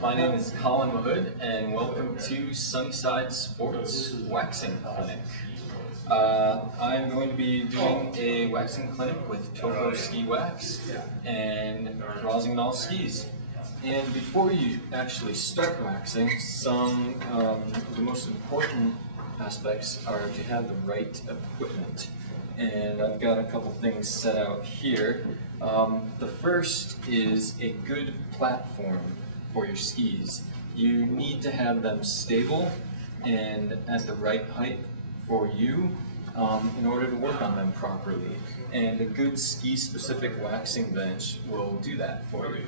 My name is Colin Mahood, and welcome to Sunnyside Sports Waxing Clinic. I'm going to be doing a waxing clinic with Toko ski wax and Rossignol skis. And before you actually start waxing, some of the most important aspects are to have the right equipment. And I've got a couple things set out here. The first is a good platform for your skis. You need to have them stable and at the right height for you in order to work on them properly. And a good ski-specific waxing bench will do that for you.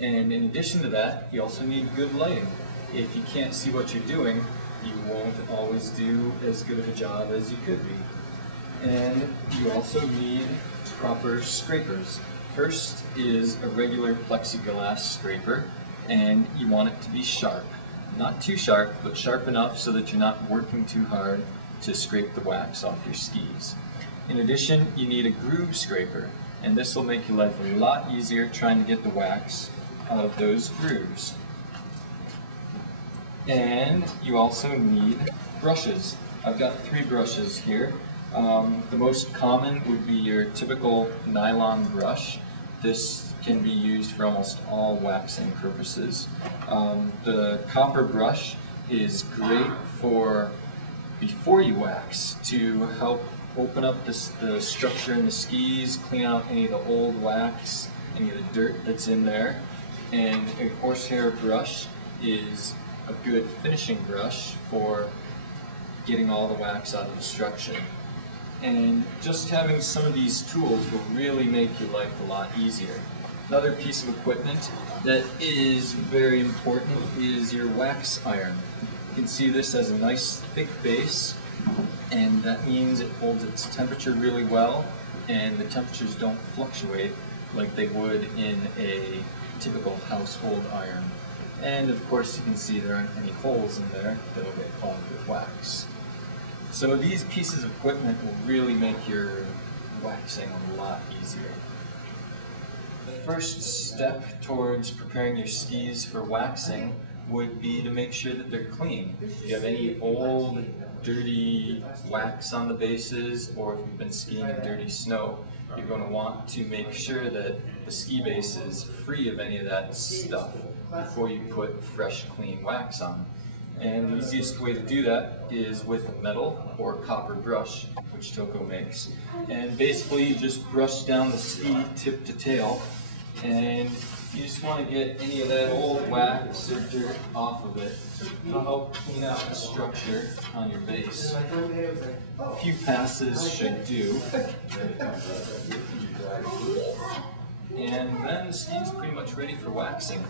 And in addition to that, you also need good lighting. If you can't see what you're doing, you won't always do as good of a job as you could be. And you also need proper scrapers. First is a regular plexiglass scraper, and you want it to be sharp. Not too sharp, but sharp enough so that you're not working too hard to scrape the wax off your skis. In addition, you need a groove scraper, and this will make your life a lot easier trying to get the wax out of those grooves. And you also need brushes. I've got 3 brushes here. The most common would be your typical nylon brush. This can be used for almost all waxing purposes. The copper brush is great for before you wax to help open up the structure in the skis, clean out any of the old wax, any of the dirt that's in there. And a horsehair brush is a good finishing brush for getting all the wax out of the structure. And just having some of these tools will really make your life a lot easier. Another piece of equipment that is very important is your wax iron. You can see this has a nice thick base, and that means it holds its temperature really well, and the temperatures don't fluctuate like they would in a typical household iron. And of course you can see there aren't any holes in there that'll get clogged with wax. So these pieces of equipment will really make your waxing a lot easier. The first step towards preparing your skis for waxing would be to make sure that they're clean. If you have any old, dirty wax on the bases, or if you've been skiing in dirty snow, you're going to want to make sure that the ski base is free of any of that stuff before you put fresh, clean wax on. And the easiest way to do that is with a metal or copper brush, which Toko makes. And basically you just brush down the ski tip to tail, and you just want to get any of that old wax or dirt off of it. It'll help clean out the structure on your base. A few passes should do. And then the ski is pretty much ready for waxing.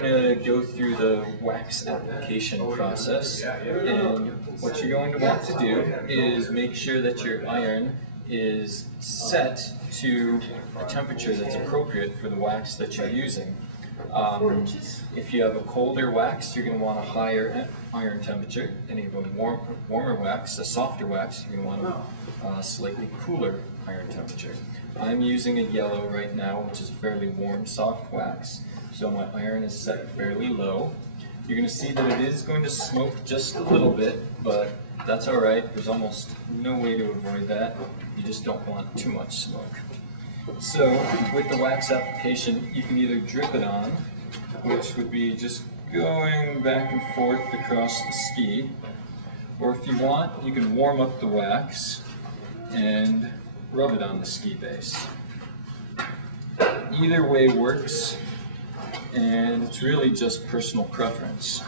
Go through the wax application process, and what you're going to want to do is make sure that your iron is set to a temperature that's appropriate for the wax that you're using. If you have a colder wax, you're going to want a higher iron temperature, and if you have a warmer wax, a softer wax, you're going to want a slightly cooler iron temperature. I'm using a yellow right now, which is a fairly warm, soft wax. So my iron is set fairly low. You're going to see that it is going to smoke just a little bit, but that's alright. There's almost no way to avoid that. You just don't want too much smoke. So with the wax application, you can either drip it on, which would be just going back and forth across the ski, or if you want, you can warm up the wax and rub it on the ski base. Either way works, and it's really just personal preference.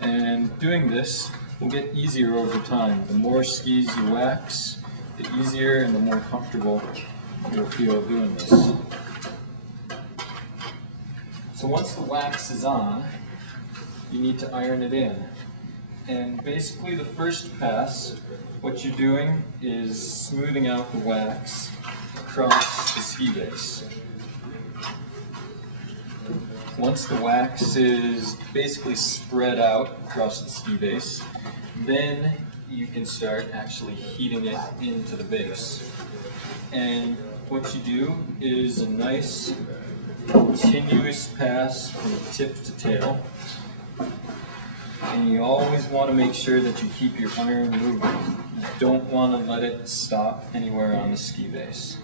And doing this will get easier over time. The more skis you wax, the easier and the more comfortable you'll feel doing this. So once the wax is on, you need to iron it in. And basically the first pass, what you're doing is smoothing out the wax across the ski base. Once the wax is basically spread out across the ski base, then you can start actually heating it into the base. And what you do is a nice continuous pass from tip to tail. And you always want to make sure that you keep your iron moving. You don't want to let it stop anywhere on the ski base.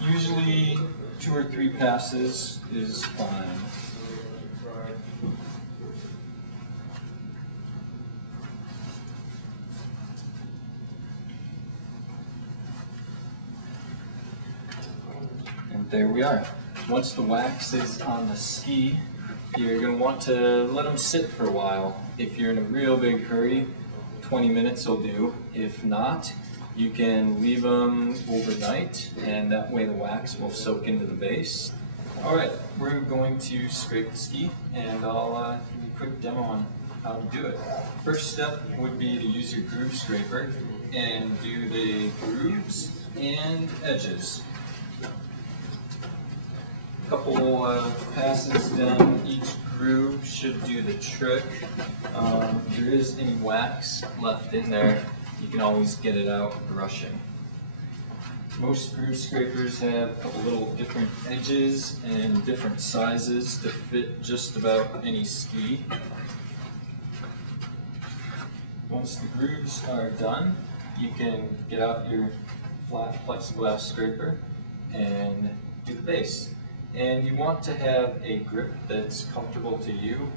Usually 2 or 3 passes is fine. And there we are. Once the wax is on the ski, you're going to want to let them sit for a while. If you're in a real big hurry, 20 minutes will do. If not, you can leave them overnight, and that way the wax will soak into the base. Alright, we're going to scrape the ski, and I'll give you a quick demo on how to do it. First step would be to use your groove scraper and do the grooves and edges. A couple passes down each groove should do the trick. If there is any wax left in there, you can always get it out brushing. Most groove scrapers have a couple little different edges and different sizes to fit just about any ski. Once the grooves are done, you can get out your flat plexiglass scraper and do the base. And you want to have a grip that's comfortable to you.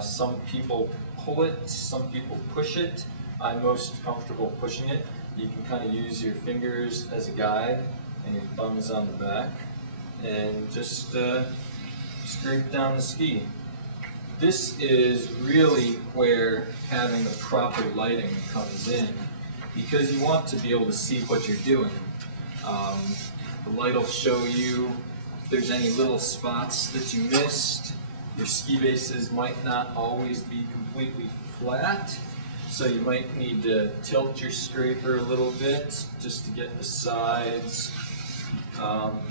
Some people pull it, some people push it. I'm most comfortable pushing it. You can kind of use your fingers as a guide and your thumbs on the back and just scrape down the ski. This is really where having the proper lighting comes in, because you want to be able to see what you're doing. The light will show you if there's any little spots that you missed. Your ski bases might not always be completely flat, so you might need to tilt your scraper a little bit just to get the sides.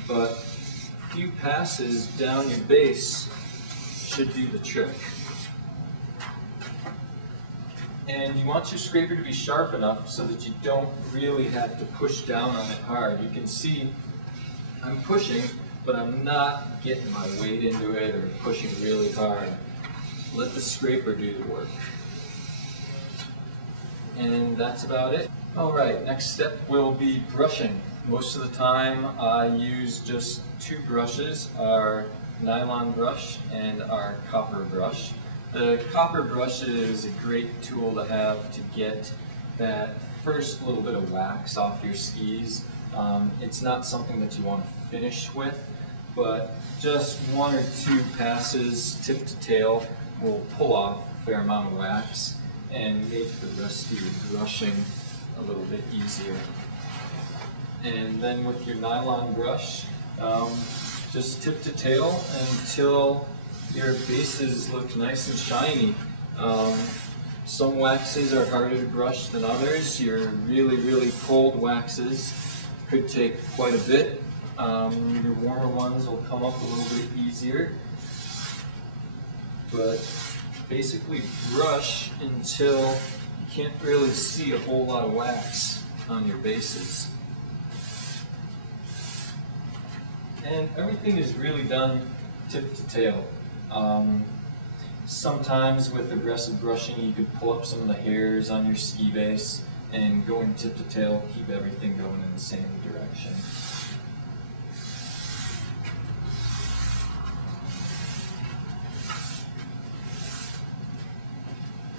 But a few passes down your base should do the trick. And you want your scraper to be sharp enough so that you don't really have to push down on it hard. You can see I'm pushing, but I'm not getting my weight into it or pushing really hard. Let the scraper do the work. And that's about it. Alright, next step will be brushing. Most of the time I use just 2 brushes, our nylon brush and our copper brush. The copper brush is a great tool to have to get that first little bit of wax off your skis. It's not something that you want to finish with, but just 1 or 2 passes tip to tail will pull off a fair amount of wax and make the rest of your brushing a little bit easier. And then with your nylon brush, just tip to tail until your bases look nice and shiny. Some waxes are harder to brush than others. Your really cold waxes could take quite a bit. Your warmer ones will come up a little bit easier. But basically brush until you can't really see a whole lot of wax on your bases. And everything is really done tip to tail. Sometimes with aggressive brushing you could pull up some of the hairs on your ski base, and going tip to tail, keep everything going in the same direction.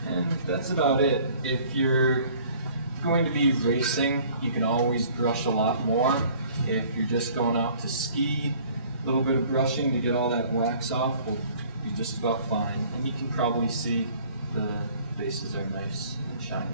And that's about it. If you're going to be racing, you can always brush a lot more. If you're just going out to ski, a little bit of brushing to get all that wax off will be just about fine. And you can probably see the bases are nice and shiny.